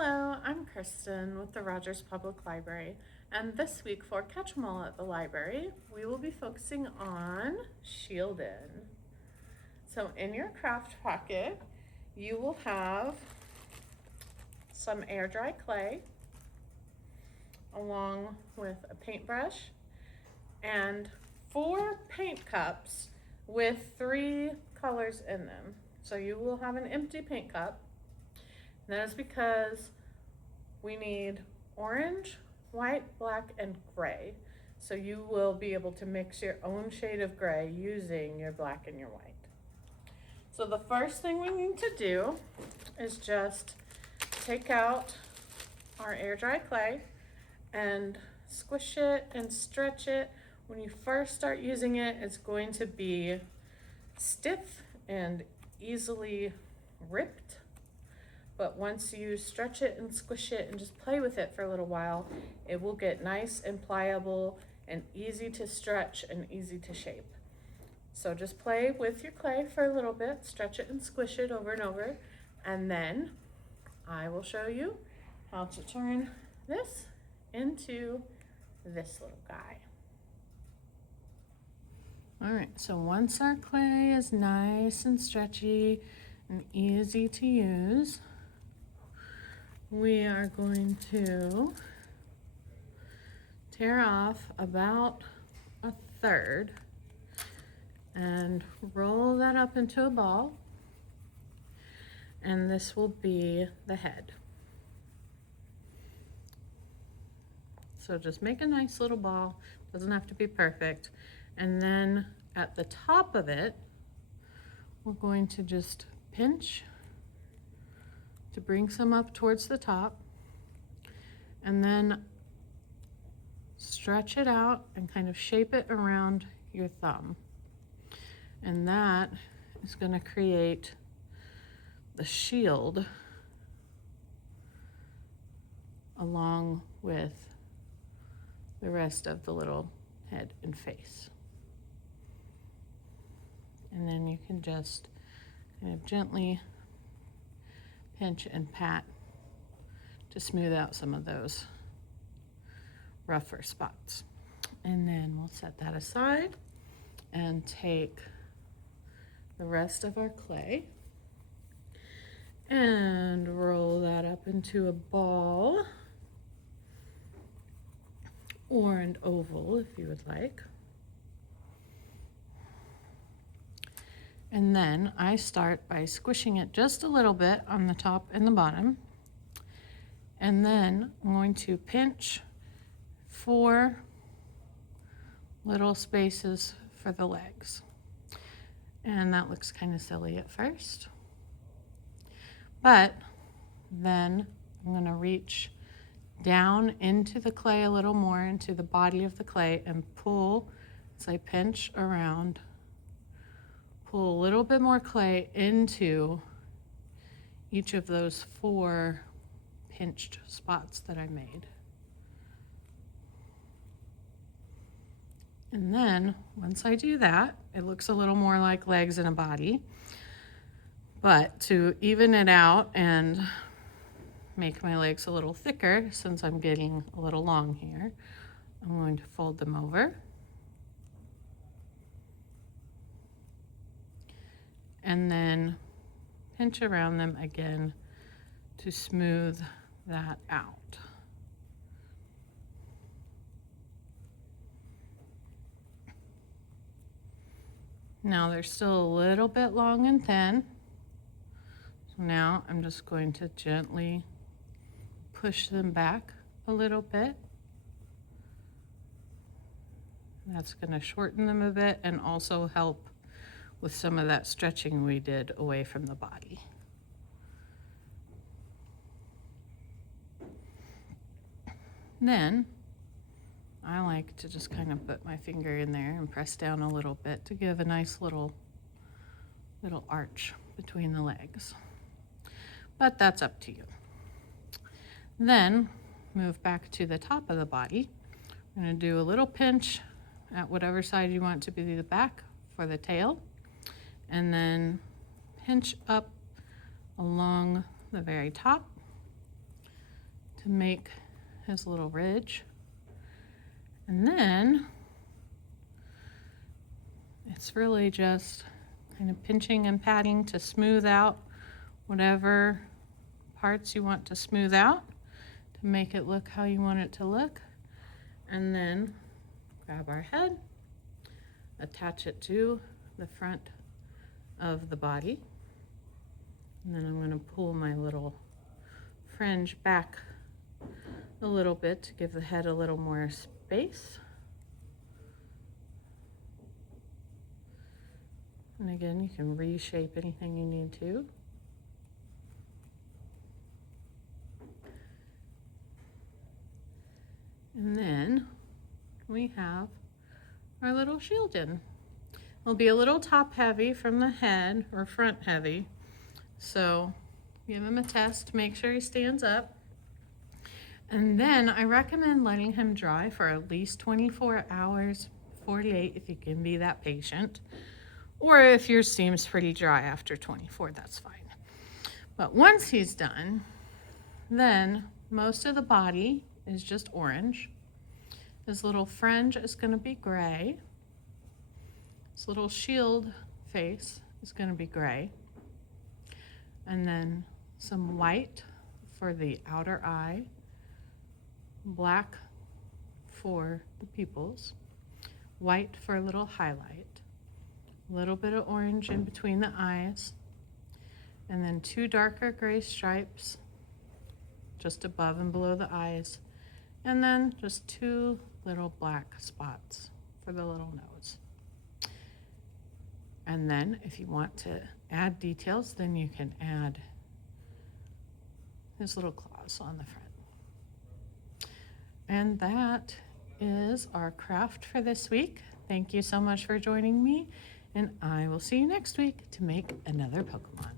Hello, I'm Kristin with the Rogers Public Library, and this week for Catch 'em All at the Library, we will be focusing on Shieldon. So in your craft pocket, you will have some air dry clay, along with a paintbrush, and 4 paint cups with 3 colors in them. So you will have an empty paint cup. And that is because we need orange, white, black, and gray. So you will be able to mix your own shade of gray using your black and your white. So the first thing we need to do is just take out our air dry clay and squish it and stretch it. When you first start using it, it's going to be stiff and easily ripped. But once you stretch it and squish it and just play with it for a little while, it will get nice and pliable and easy to stretch and easy to shape. So just play with your clay for a little bit, stretch it and squish it over and over, and then I will show you how to turn this into this little guy. All right, so once our clay is nice and stretchy and easy to use, we are going to tear off about 1/3 and roll that up into a ball, and this will be the head. So just make a nice little ball, doesn't have to be perfect, and then at the top of it, we're going to just pinch to bring some up towards the top, and then stretch it out and kind of shape it around your thumb. And that is going to create the shield along with the rest of the little head and face. And then you can just kind of gently pinch and pat to smooth out some of those rougher spots. And then we'll set that aside and take the rest of our clay and roll that up into a ball or an oval if you would like. And then I start by squishing it just a little bit on the top and the bottom. And then I'm going to pinch 4 little spaces for the legs. And that looks kind of silly at first. But then I'm going to reach down into the clay a little more, into the body of the clay, and pull as I pinch around. Pull a little bit more clay into each of those 4 pinched spots that I made. And then once I do that, it looks a little more like legs and a body. But to even it out and make my legs a little thicker, since I'm getting a little long here, I'm going to fold them over. And then pinch around them again to smooth that out. Now they're still a little bit long and thin. So now I'm just going to gently push them back a little bit. That's going to shorten them a bit and also help with some of that stretching we did away from the body. Then I like to just kind of put my finger in there and press down a little bit to give a nice little arch between the legs. But that's up to you. Then move back to the top of the body. I'm going to do a little pinch at whatever side you want to be the back for the tail, and then pinch up along the very top to make his little ridge. And then it's really just kind of pinching and patting to smooth out whatever parts you want to smooth out to make it look how you want it to look. And then grab our head, attach it to the front of the body. And then I'm going to pull my little fringe back a little bit to give the head a little more space. And again, you can reshape anything you need to. And then we have our little Shieldon. It'll be a little top heavy from the head, or front heavy. So give him a test, make sure he stands up. And then I recommend letting him dry for at least 24 hours, 48 if you can be that patient. Or if yours seems pretty dry after 24, that's fine. But once he's done, then most of the body is just orange. His little fringe is going to be gray. His little shield face is going to be gray. And then some white for the outer eye, black for the pupils, white for a little highlight, a little bit of orange in between the eyes, and then 2 darker gray stripes just above and below the eyes, and then just 2 little black spots for the little nose. And then if you want to add details, then you can add his little claws on the front. And that is our craft for this week. Thank you so much for joining me, and I will see you next week to make another Pokemon.